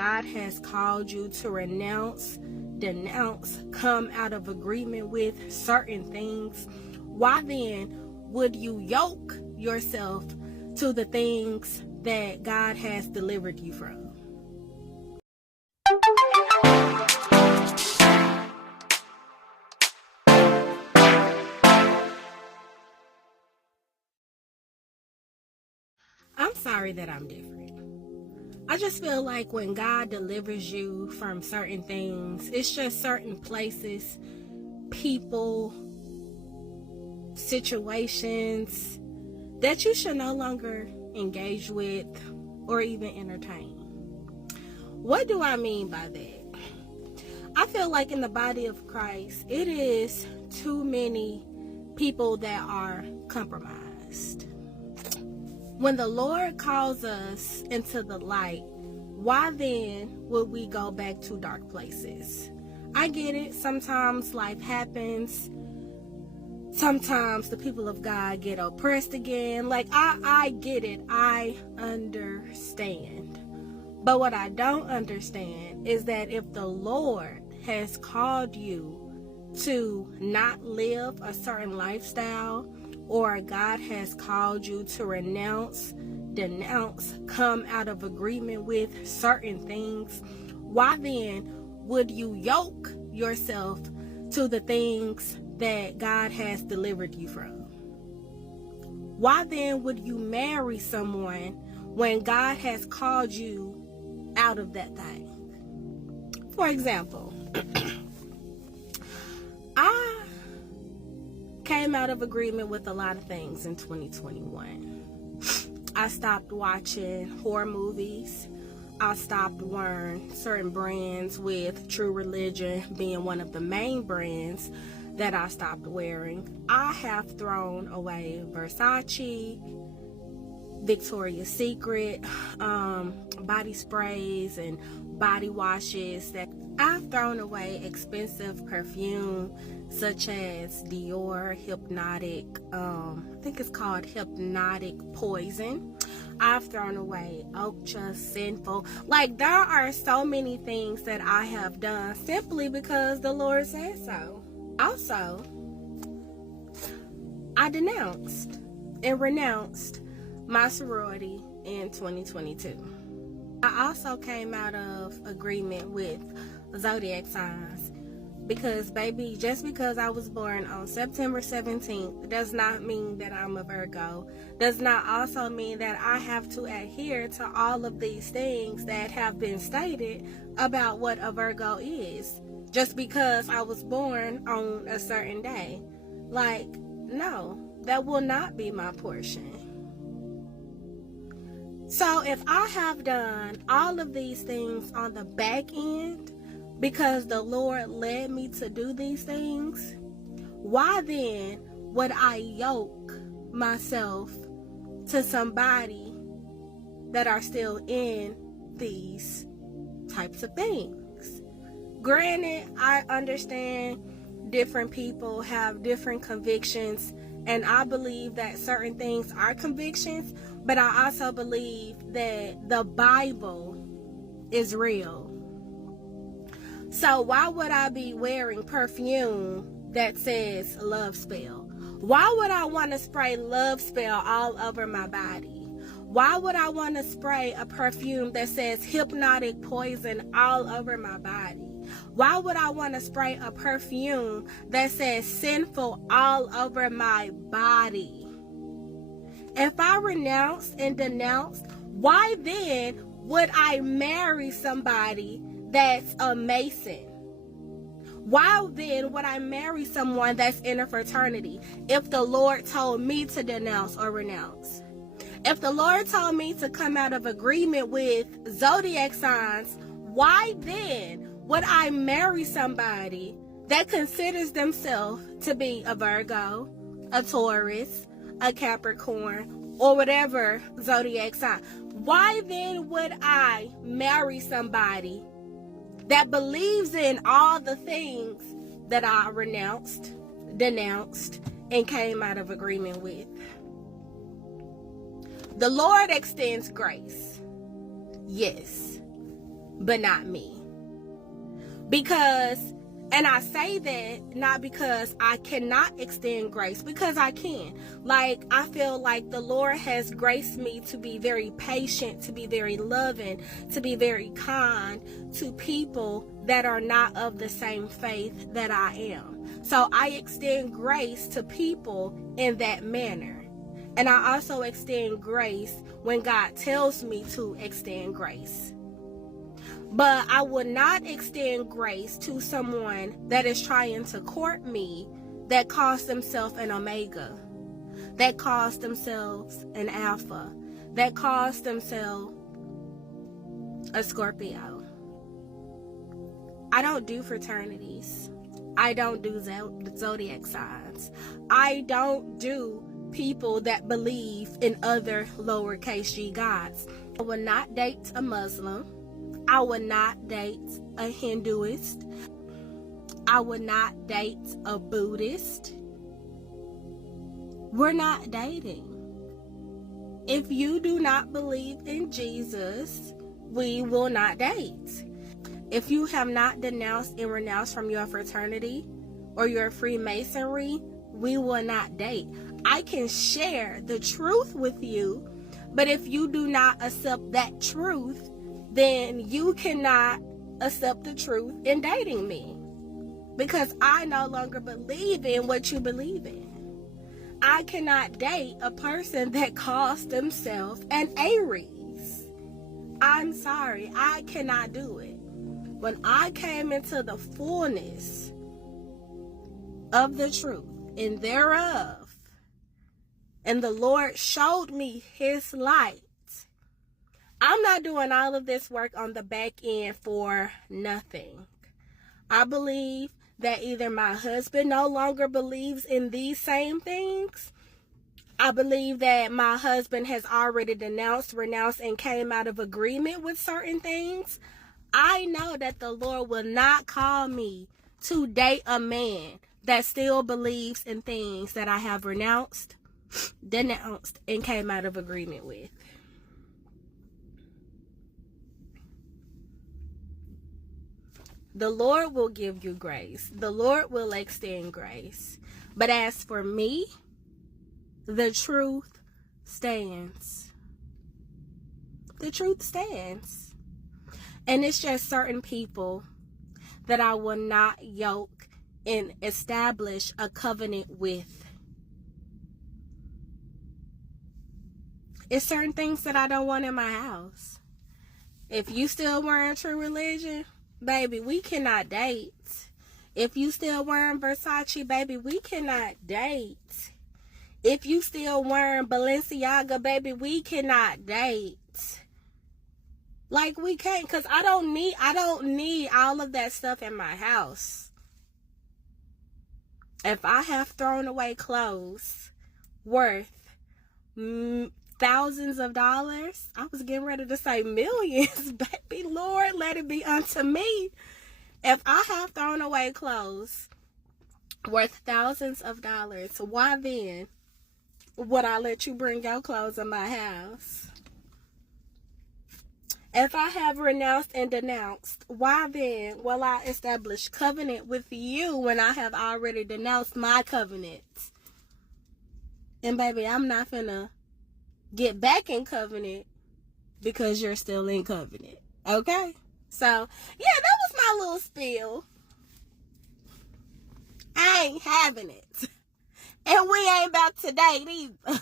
God has called you to renounce, denounce, come out of agreement with certain things, why then would you yoke yourself to the things that God has delivered you from? I'm sorry that I'm different. I just feel like when God delivers you from certain things, it's just certain places, people, situations that you should no longer engage with or even entertain. What do I mean by that? I feel like in the body of Christ, it is too many people that are compromised. When the Lord calls us into the light, why then would we go back to dark places? I get it. Sometimes life happens. Sometimes the people of God get oppressed again. Like, I get it. I understand. But what I don't understand is that if the Lord has called you to not live a certain lifestyle, or God has called you to renounce, denounce, come out of agreement with certain things, why then would you yoke yourself to the things that God has delivered you from? Why then would you marry someone when God has called you out of that thing? For example, I came out of agreement with a lot of things in 2021. I stopped watching horror movies. I stopped wearing certain brands, with True Religion being one of the main brands that I stopped wearing. I have thrown away Versace, Victoria's Secret, body sprays and body washes. That I've thrown away expensive perfume such as Dior, Hypnotic, I think it's called Hypnotic Poison. I've thrown away Ultra Sinful. Like, there are so many things that I have done simply because the Lord said so. Also, I denounced and renounced my sorority in 2022. I also came out of agreement with zodiac signs because, baby, just because I was born on September 17th does not mean that I'm a Virgo. Does not also mean that I have to adhere to all of these things that have been stated about what a Virgo is just because I was born on a certain day. Like, no, that will not be my portion. So if I have done all of these things on the back end because the Lord led me to do these things, why then would I yoke myself to somebody that are still in these types of things? Granted, I understand different people have different convictions, and I believe that certain things are convictions, but I also believe that the Bible is real. So why would I be wearing perfume that says love spell? Why would I want to spray love spell all over my body? Why would I want to spray a perfume that says hypnotic poison all over my body? Why would I want to spray a perfume that says sinful all over my body? If I renounced and denounced, why then would I marry somebody that's a Mason? Why then would I marry someone that's in a fraternity if the Lord told me to denounce or renounce? If the Lord told me to come out of agreement with zodiac signs, why then would I marry somebody that considers themselves to be a Virgo, a Taurus, a Capricorn, or whatever zodiac sign? Why then would I marry somebody that believes in all the things that I renounced, denounced, and came out of agreement with? The Lord extends grace, yes, but not me. Because, and I say that not because I cannot extend grace, because I can. Like, I feel like the Lord has graced me to be very patient, to be very loving, to be very kind to people that are not of the same faith that I am. So I extend grace to people in that manner. And I also extend grace when God tells me to extend grace. But I would not extend grace to someone that is trying to court me, that calls themselves an Omega, that calls themselves an Alpha, that calls themselves a Scorpio. I don't do fraternities. I don't do zodiac signs. I don't do people that believe in other lowercase g gods. I will not date a Muslim. I would not date a Hinduist. I would not date a Buddhist. We're not dating. If you do not believe in Jesus, we will not date. If you have not denounced and renounced from your fraternity or your Freemasonry, we will not date. I can share the truth with you, but if you do not accept that truth, then you cannot accept the truth in dating me, because I no longer believe in what you believe in. I cannot date a person that calls themselves an Aries. I'm sorry, I cannot do it. When I came into the fullness of the truth and thereof, and the Lord showed me his light, I'm not doing all of this work on the back end for nothing. I believe that either my husband no longer believes in these same things. I believe that my husband has already denounced, renounced, and came out of agreement with certain things. I know that the Lord will not call me to date a man that still believes in things that I have renounced, denounced, and came out of agreement with. The Lord will give you grace. The Lord will extend grace. But as for me, the truth stands. The truth stands. And it's just certain people that I will not yoke and establish a covenant with. It's certain things that I don't want in my house. If you still wearing true religion, baby, we cannot date. If you still wearing Versace, baby, we cannot date. If you still wearing Balenciaga, baby, we cannot date. Like, we can't, because I don't need all of that stuff in my house. If I have thrown away clothes worth thousands of dollars, I was getting ready to say millions, baby, Lord, let it be unto me. If I have thrown away clothes worth thousands of dollars, why then would I let you bring your clothes in my house? If I have renounced and denounced, why then will I establish covenant with you when I have already denounced my covenant? And baby, I'm not finna get back in covenant because you're still in covenant. Okay? So, yeah, that was my little spiel. I ain't having it. And we ain't about to date either.